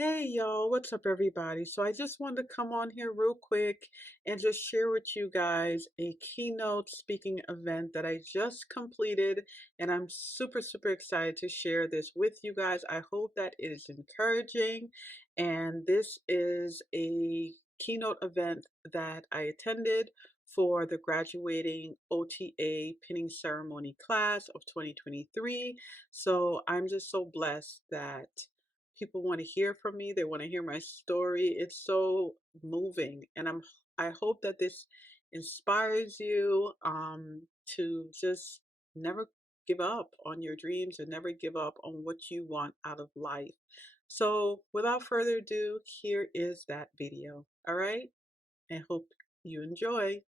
Hey y'all, what's up everybody? So I just wanted to come on here real quick and just share with you guys a keynote speaking event that I just completed, and I'm super excited to share this with you guys. I hope that it is encouraging, and this is a keynote event that I attended for the graduating OTA pinning ceremony class of 2023. So I'm just so blessed that people want to hear from me. They want to hear my story. It's so moving, and I hope that this inspires you to just never give up on your dreams and never give up on what you want out of life. So without further ado, here is that video. All right, I hope you enjoy.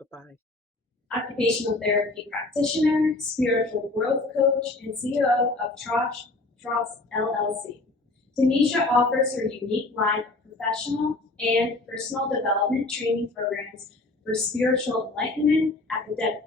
Bye bye. Occupational therapy practitioner, spiritual growth coach, and CEO of Tross LLC. Denisha offers her unique line of professional and personal development training programs for spiritual enlightenment, academic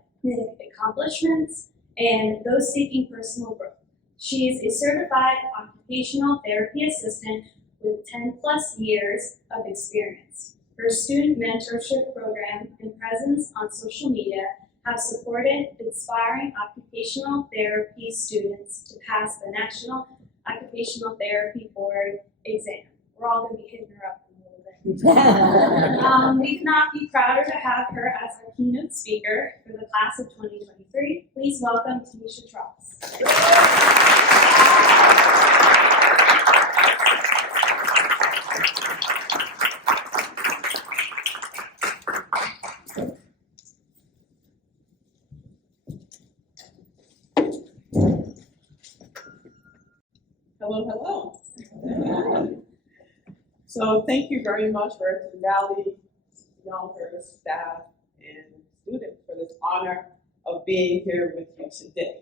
accomplishments, and those seeking personal growth. She is a certified occupational therapy assistant with 10 plus years of experience. Her student mentorship program and presence on social media have supported inspiring occupational therapy students to pass the National Occupational Therapy Board exam. We're all going to be hitting her up in a little bit. We could not be prouder to have her as our keynote speaker for the class of 2023. Please welcome Tanisha Tross. Hello. So thank you very much, Berkeley Valley, Yonkers staff, and students for this honor of being here with you today.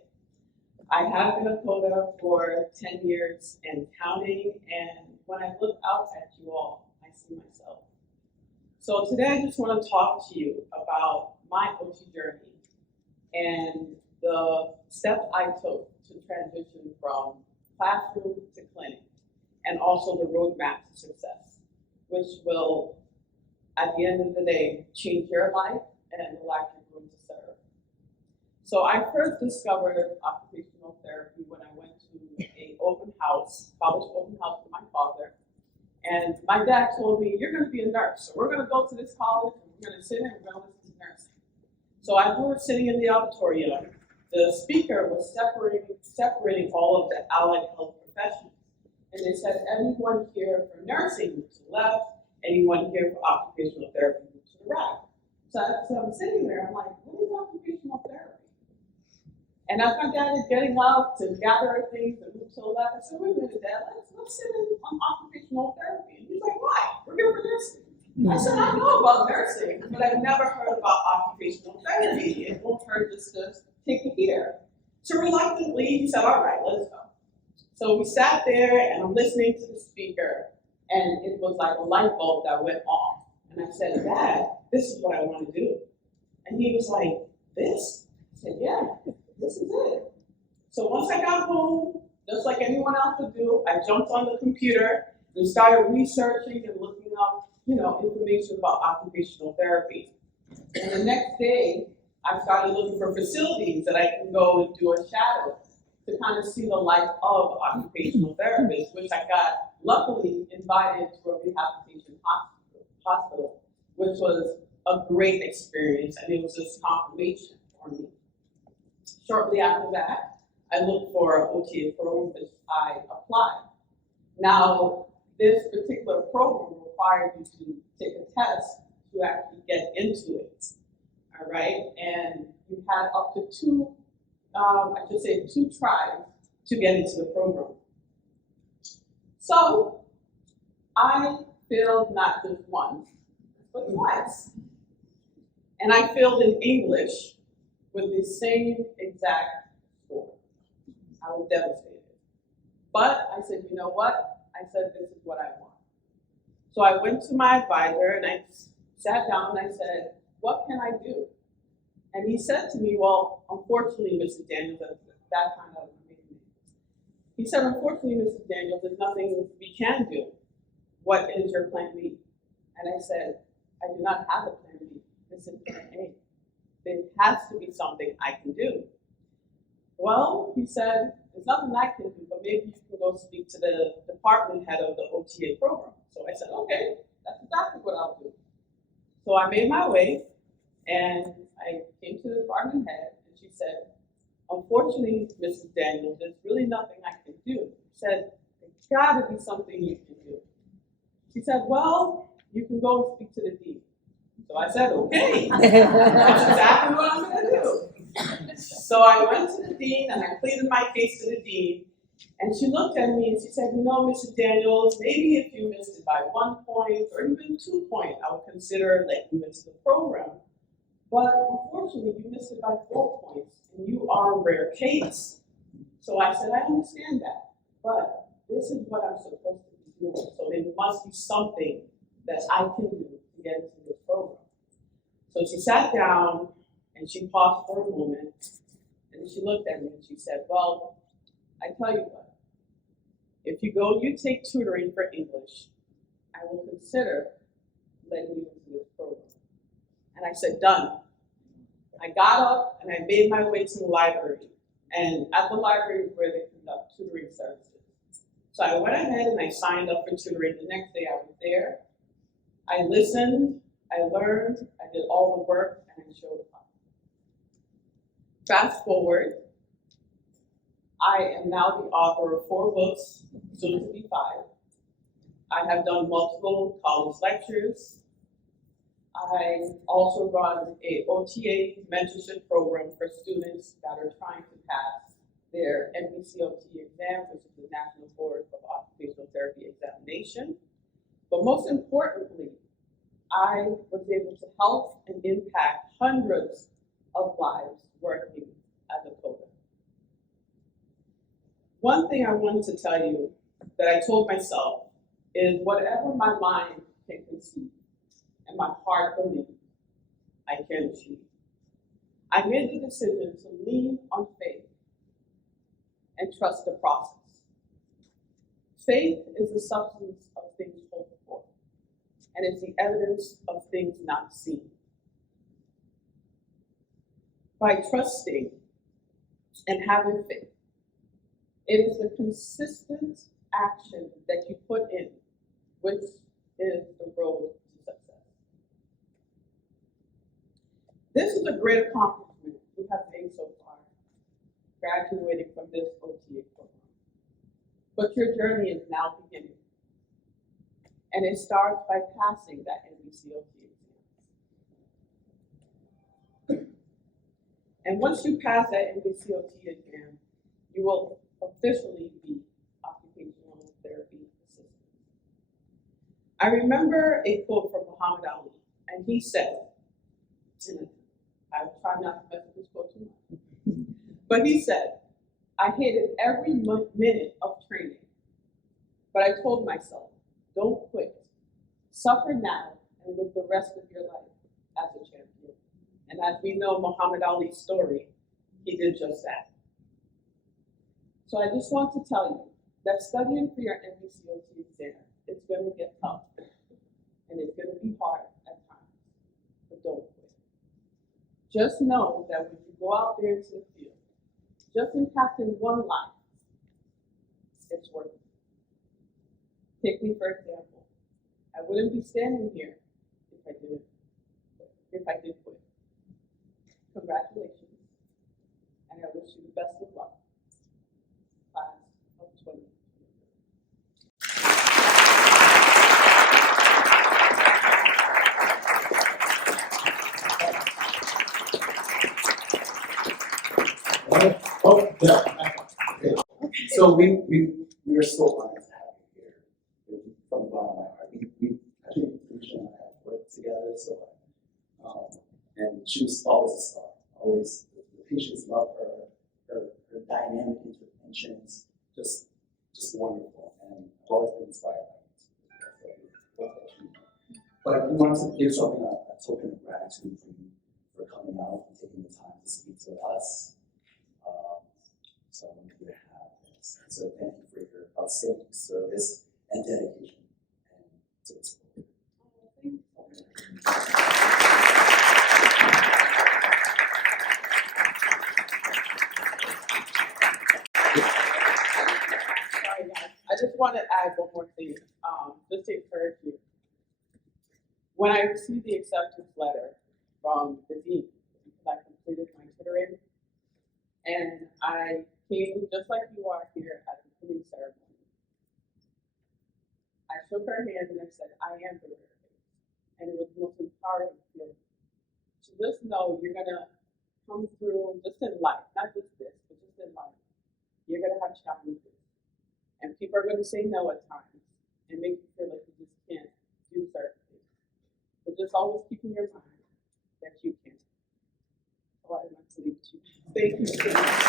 I have been a CODA for 10 years and counting, and when I look out at you all, I see myself. So today I just want to talk to you about my OT journey and the steps I took to transition from classroom to clinic, and also the roadmap to success, which will, at the end of the day, change your life and the life you're going to serve. So I first discovered occupational therapy when I went to a college open house with my father, and my dad told me, you're going to be a nurse, so we're going to go to this college, and we're going to sit in and we're going to listen to nursing. So as we were sitting in the auditorium, the speaker was separating all of the allied health professions. And they said, anyone here for nursing, move to the left, anyone here for occupational therapy, move to the right. So I'm sitting there, I'm like, what is occupational therapy? And as my dad is getting up to gather things and move to the left, I said, wait a minute, Dad, let's sit in on occupational therapy. And he's like, why? We're here for nursing. I said, I know about nursing, but I've never heard about occupational therapy. It won't hurt just to take it here. So reluctantly, he said, all right, let's go. So we sat there, and I'm listening to the speaker, and it was like a light bulb that went off. And I said, Dad, this is what I want to do. And he was like, this? I said, yeah, this is it. So once I got home, just like anyone else would do, I jumped on the computer and started researching and looking up, information about occupational therapy. And the next day, I started looking for facilities that I can go and do a shadow to kind of see the life of occupational therapists, which I got luckily invited to a rehabilitation hospital, which was a great experience, and it was just confirmation for me. Shortly after that, I looked for an OTA program, which I applied. Now, this particular program required you to take a test to actually get into it. All right, and you had up to two tries to get into the program. So I failed not just once, but twice. And I failed in English with the same exact score. I was devastated. But I said, you know what? I said, this is what I want. So I went to my advisor and I sat down and I said, what can I do? And he said to me, well, unfortunately, Mr. Daniels, at that time I was making it. He said, unfortunately, Mrs. Daniels, there's nothing we can do. What is your plan B? And I said, I do not have a plan B. This is plan A. There has to be something I can do. Well, he said, there's nothing I can do, but maybe you can go speak to the department head of the OTA program. So I said, okay, that's exactly what I'll do. So I made my way, and I came to the department head, and she said, unfortunately, Mrs. Daniels, there's really nothing I can do. She said, there's got to be something you can do. She said, well, you can go and speak to the dean. So I said, okay, that's exactly what I'm going to do. So I went to the dean and I pleaded my case to the dean. And she looked at me and she said, you know, Mrs. Daniels, maybe if you missed it by 1 point or even 2 points, I would consider letting you into the program. But unfortunately, you missed it by 4 points and you are a rare case. So I said, I understand that, but this is what I'm supposed to be doing. So there must be something that I can do to get into this program. So she sat down and she paused for a moment and she looked at me and she said, well, I tell you what, if you go, you take tutoring for English, I will consider letting you into this program. And I said, done. I got up and I made my way to the library. And at the library is where they conduct tutoring services. So I went ahead and I signed up for tutoring. The next day I was there. I listened, I learned, I did all the work, and I showed up. Fast forward, I am now the author of 4 books, soon to be 5. I have done multiple college lectures. I also run a OTA mentorship program for students that are trying to pass their NBCOT exam, which is the National Board of Occupational Therapy examination. But most importantly, I was able to help and impact hundreds of lives working as a coder. One thing I wanted to tell you that I told myself is whatever my mind can conceive and my heart believes, I can achieve. I made the decision to lean on faith and trust the process. Faith is the substance of things hoped for, and it's the evidence of things not seen. By trusting and having faith, it is the consistent action that you put in, which is the road to success. This is a great accomplishment you have made so far, graduating from this OTA program. But your journey is now beginning. And it starts by passing that NBCOT exam. And once you pass that NBCOT exam, you will officially be occupational therapy assistant. I remember a quote from Muhammad Ali, and he said, and I will try not to mess with this quote too much, but he said, I hated every minute of training, but I told myself, don't quit. Suffer now and live the rest of your life as a champion. And as we know Muhammad Ali's story, he did just that. So I just want to tell you that studying for your NBCOT exam is going to get tough. And it's going to be hard at times, but don't quit. Just know that when you go out there into the field, just impacting one life, it's worth it. Take me for example. I wouldn't be standing here if I did quit. Congratulations, and I wish you the best of luck. Class of 20. Oh, yeah. So we are so honored to have you here. From the bottom of my heart. I think Lucia and I have worked together, so and she was always a star. Always the patients love her dynamic interventions, just wonderful. And I've always been inspired by it. But we wanted to give something a token of gratitude for you for coming out and taking the time to speak to us. So I'm here to have this. So thank you. outstanding service and dedication to this program. Sorry, guys. I just want to add one more thing, just to encourage you. When I received the acceptance letter from the dean, because I completed my tutoring, and I came just like you are here at the putting ceremony. I shook her hand and I said, I am the winner. And it was the most empowering feeling. So just know you're gonna come through just in life, not just this, but just in life. You're gonna have challenges. And people are gonna say no at times and make you feel like you just can't do certain things. But just always keep in your mind that you can. So I want to leave with you. Thank you so much.